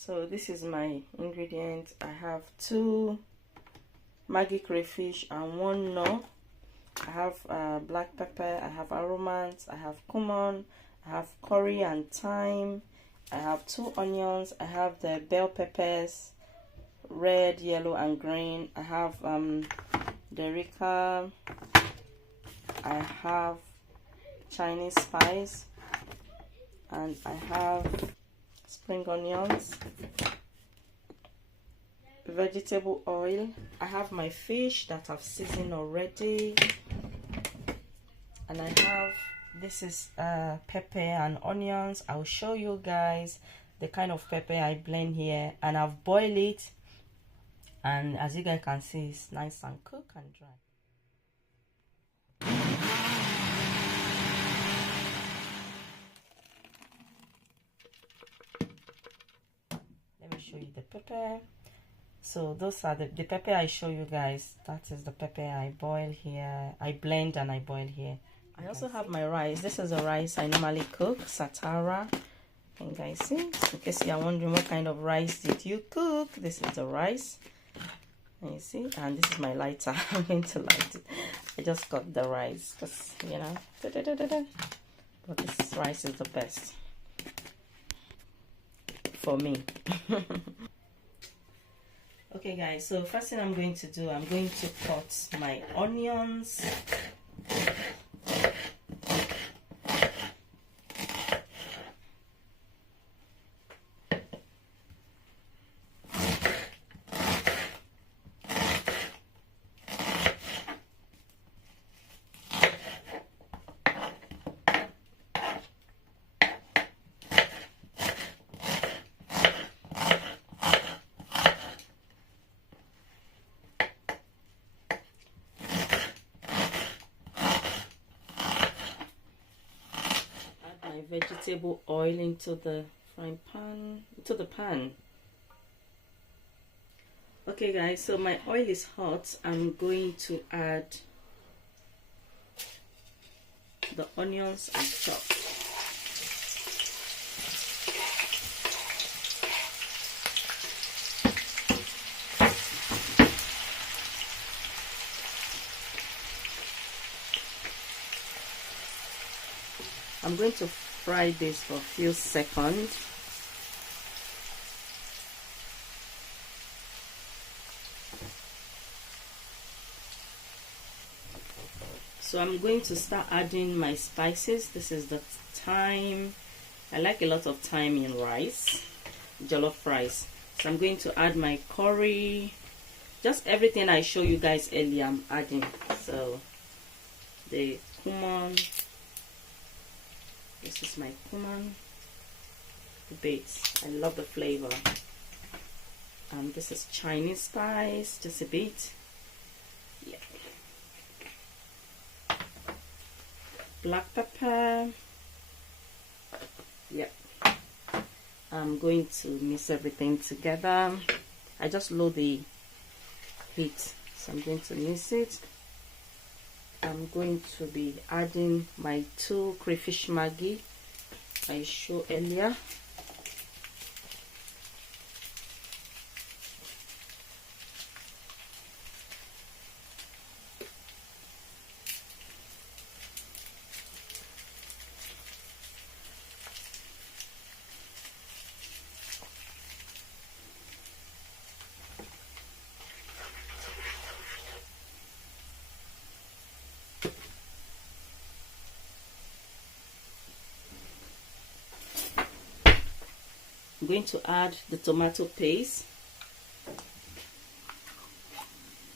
So this is my ingredients. I have 2 Maggi crayfish and 1 no. I have black pepper, I have aromat, I have cumin, I have curry and thyme, I have 2 onions, I have the bell peppers, red, yellow and green, I have derica, I have Chinese spice, and I have spring onions, vegetable oil. I have my fish that I've seasoned already, and I have, this is pepper and onions. I'll show you guys the kind of pepper I blend here, and I've boiled it, and as you guys can see, it's nice and cooked and dry. Let me show you the pepper. So those are the pepper I show you guys. That is the pepper I boil here, I blend and I boil here. I also have my rice. This is the rice I normally cook, setara. Can you guys see? In case you are wondering what kind of rice did you cook, this is the rice. And you see, and this is my lighter. I'm going to light it. I just got the rice, just, you know, but this rice is the best for me. Okay guys, so first thing I'm going to do, I'm going to cut my onions. Vegetable oil into the frying pan, into the pan. Okay guys, so my oil is hot. I'm going to add the onions I chopped. I'm going to fry this for a few seconds. So I'm going to start adding my spices. This is the thyme. I like a lot of thyme in rice, jollof rice. So I'm going to add my curry. Just everything I show you guys earlier I'm adding. So the cumin. This is my cumin, the bits. I love the flavor. This is Chinese spice, just a bit. Yeah. Black pepper. Yep. I'm going to mix everything together. I just low the heat, so I'm going to mix it. I'm going to be adding my 2 crayfish Maggi I showed earlier. I'm going to add the tomato paste.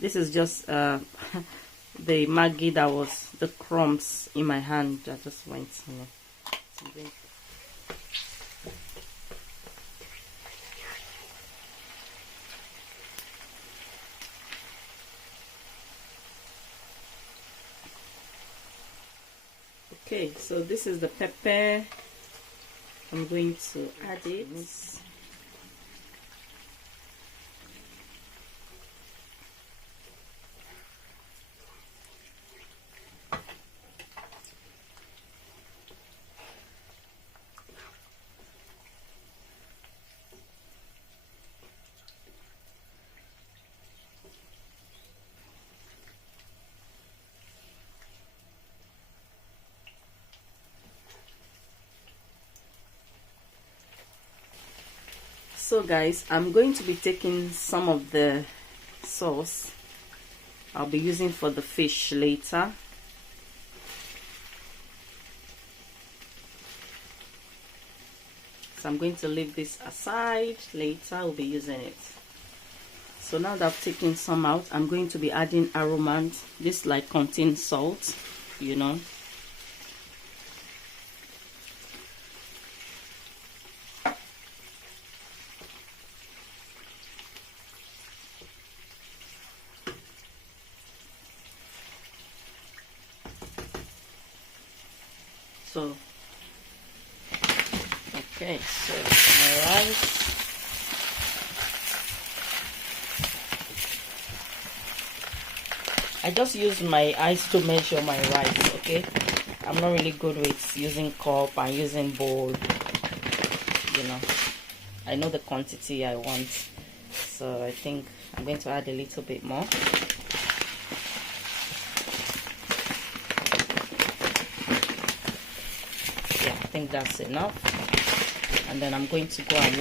This is just the Maggi that was the crumbs in my hand that just went in it. So okay, so this is the pepper. I'm going to add it. So guys, I'm going to be taking some of the sauce I'll be using for the fish later. So I'm going to leave this aside. Later I'll be using it. So now that I've taken some out, I'm going to be adding aromat. This like contains salt, you know. So, okay, so my rice. I just use my eyes to measure my rice, okay? I'm not really good with using cup and using bowl, you know. I know the quantity I want, so I think I'm going to add a little bit more. Yeah, I think that's enough. And then I'm going to go and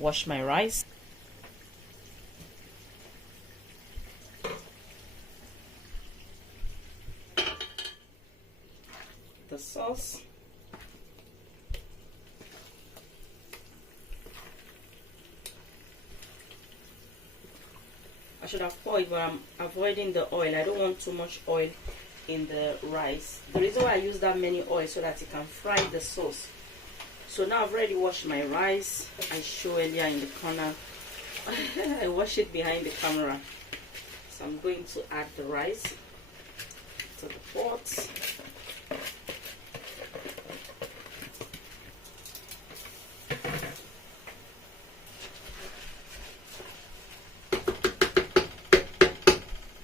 wash my rice. The sauce. I should have poured, but I'm avoiding the oil. I don't want too much oil in the rice. The reason why I use that many oil so that it can fry the sauce. So now I've already washed my rice. I showed earlier in the corner. I wash it behind the camera. So I'm going to add the rice to the pot.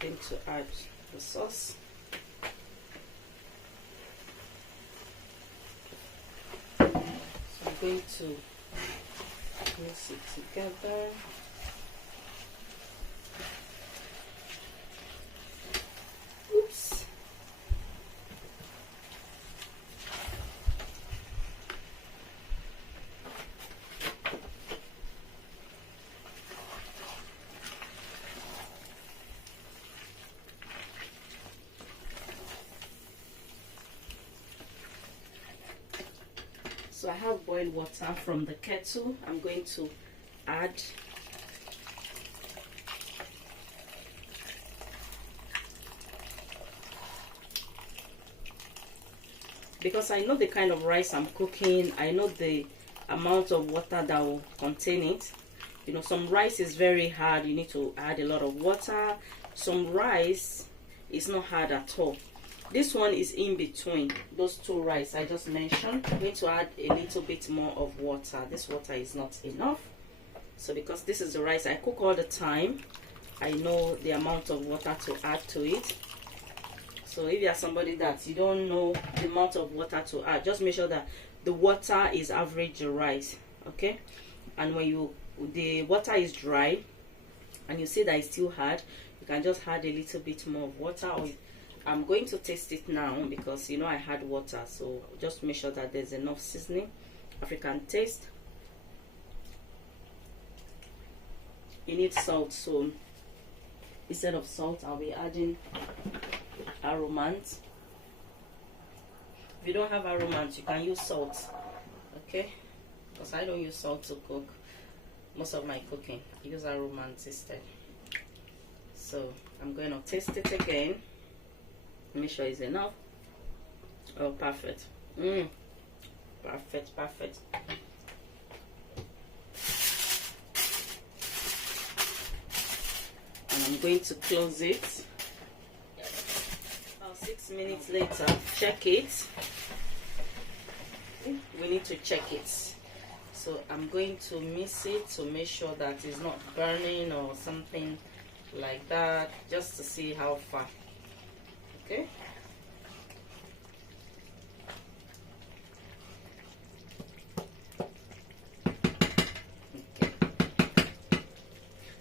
Going to add the sauce. So I'm going to mix it together. Oops. So I have boiled water from the kettle. I'm going to add because I know the kind of rice I'm cooking. I know the amount of water that will contain it. You know, some rice is very hard. You need to add a lot of water. Some rice is not hard at all. This one is in between those two rice I just mentioned. I'm going to add a little bit more of water. This water is not enough. So because this is the rice I cook all the time, I know the amount of water to add to it. So if you are somebody that you don't know the amount of water to add, just make sure that the water is average the rice, okay? And when the water is dry and you see that it's still hard, you can just add a little bit more of water. Or I'm going to taste it now because you know I had water, so just make sure that there's enough seasoning. African taste. You need salt, so instead of salt I'll be adding aromat. If you don't have aromat, you can use salt, okay? Because I don't use salt to cook most of my cooking. I use aromat instead. So I'm going to taste it again. Make sure it's enough. Oh, perfect. Perfect, perfect. And I'm going to close it. About 6 minutes later, check it. We need to check it. So I'm going to mix it to make sure that it's not burning or something like that, just to see how far. Okay.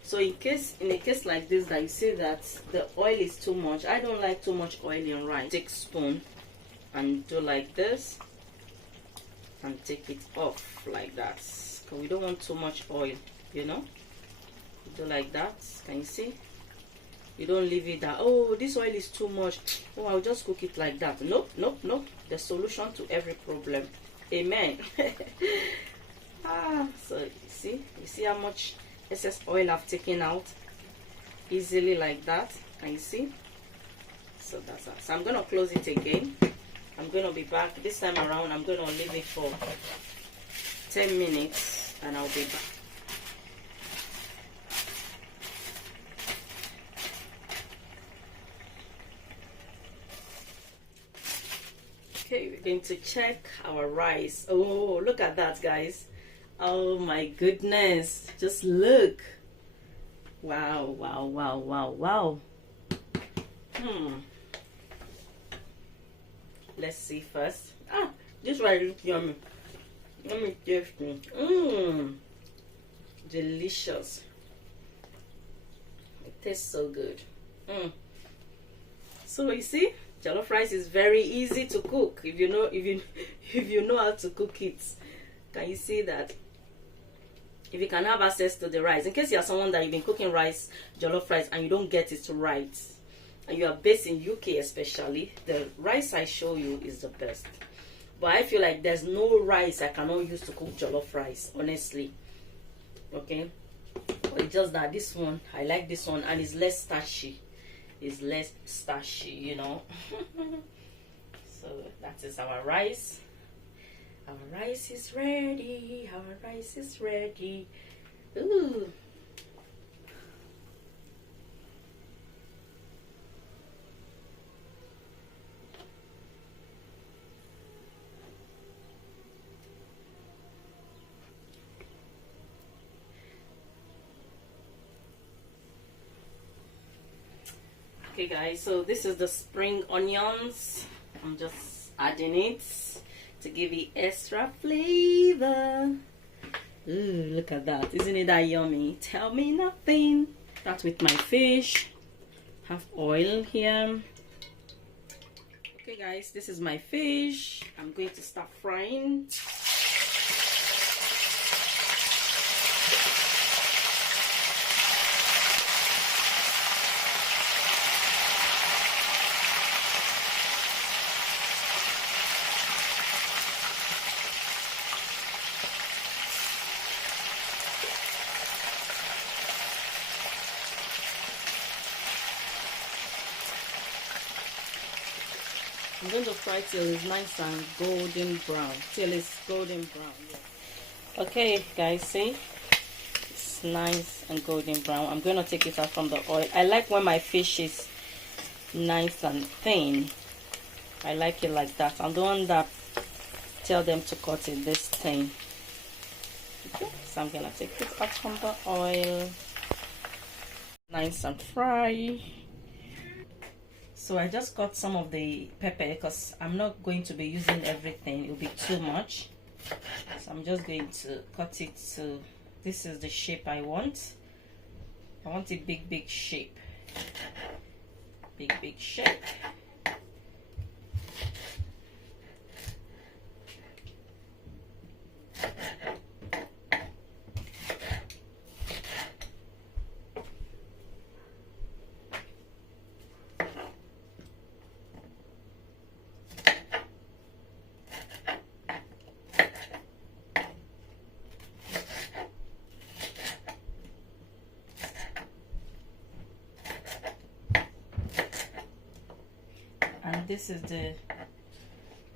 So in a case like this that you see that the oil is too much, I don't like too much oil in rice. Take spoon and do like this and take it off like that. but we don't want too much oil, you know. Do like that. Can you see? You don't leave it that, oh, this oil is too much, oh, I'll just cook it like that. Nope, nope, nope. The solution to every problem. Amen. So you see how much excess oil I've taken out easily like that. Can you see? So that's that. So I'm gonna close it again. I'm gonna be back this time around. I'm gonna leave it for 10 minutes and I'll be back. Okay, we're going to check our rice. Oh, look at that, guys. Oh my goodness, just look. Wow, wow, wow, wow, wow. Let's see first. This rice looks yummy. Let me taste it. Delicious. It tastes so good. So you see, jollof rice is very easy to cook if you know how to cook it. Can you see that? If you can have access to the rice, in case you are someone that you've been cooking rice, jollof rice, and you don't get it right, and you are based in UK especially, the rice I show you is the best. But I feel like there's no rice I cannot use to cook jollof rice, honestly. Okay, but it's just that this one, I like this one, and it's less starchy. It's less starchy, you know. So that is our rice. Our rice is ready. Our rice is ready. Ooh. Okay guys, so this is the spring onions. I'm just adding it to give it extra flavor. Ooh, look at that. Isn't it that yummy? Tell me nothing. Start with my fish. Have oil here. Okay guys, this is my fish. I'm going to start frying. I'm going to fry till it's nice and golden brown. Till it's golden brown. Yeah. Okay, guys, see? It's nice and golden brown. I'm going to take it out from the oil. I like when my fish is nice and thin. I like it like that. I'm the one that tell them to cut it this thin. Okay, so I'm going to take it out from the oil. Nice and fry. So I just cut some of the pepper because I'm not going to be using everything. It will be too much. So I'm just going to cut it to, this is the shape I want. I want a big shape. Big shape. And this is the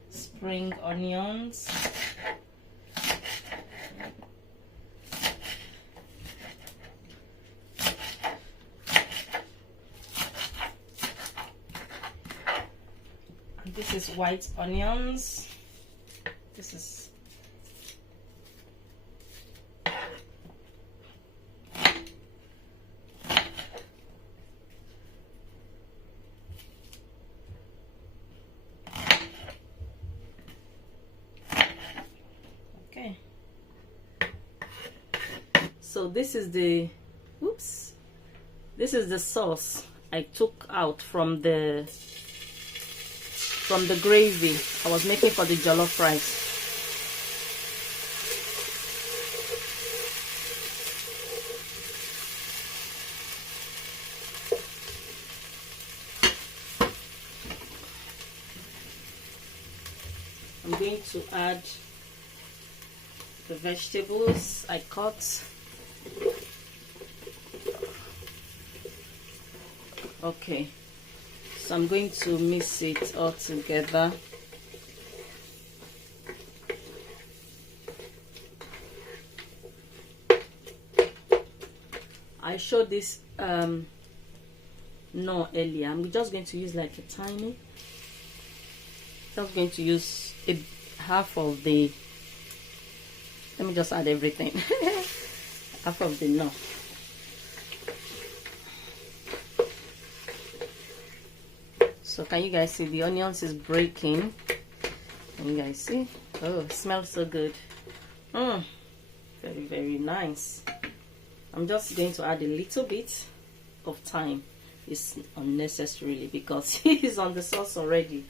spring onions. And this is white onions. This is okay. So this is the this is the sauce I took out from the gravy I was making for the jollof rice. I'm going to add the vegetables I cut. Okay, so I'm going to mix it all together. I showed this no earlier. I'm just going to use like a tiny. Just going to use half of the. Let me just add everything. Half of the no. So can you guys see the onions is breaking? Can you guys see? Oh, it smells so good. Very, very nice. I'm just going to add a little bit of thyme. It's unnecessarily because it's on the sauce already.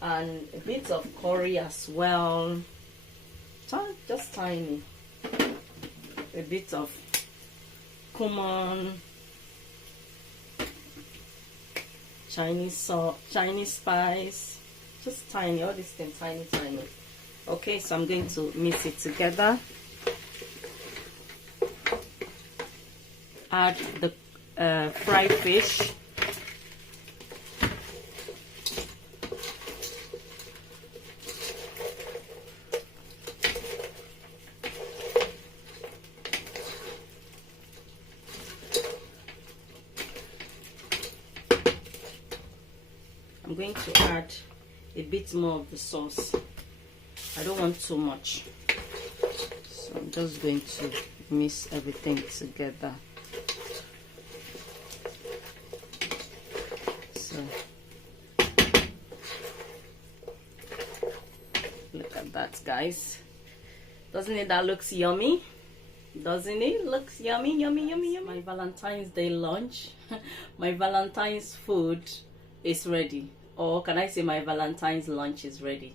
And a bit of curry as well. Just tiny. A bit of cumin. Chinese salt, Chinese spice, just tiny, all these things, tiny. Okay, so I'm going to mix it together. Add the fried fish. I'm going to add a bit more of the sauce. I don't want too much. So I'm just going to mix everything together. So look at that, guys. Doesn't it that looks yummy? Doesn't it? Looks yummy. My Valentine's Day lunch, my Valentine's food is ready. Or can I say my Valentine's lunch is ready?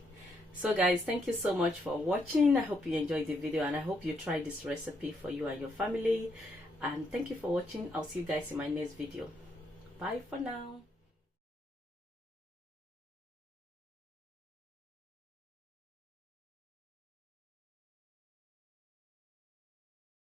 So guys, thank you so much for watching. I hope you enjoyed the video and I hope you try this recipe for you and your family. And thank you for watching. I'll see you guys in my next video. Bye for now.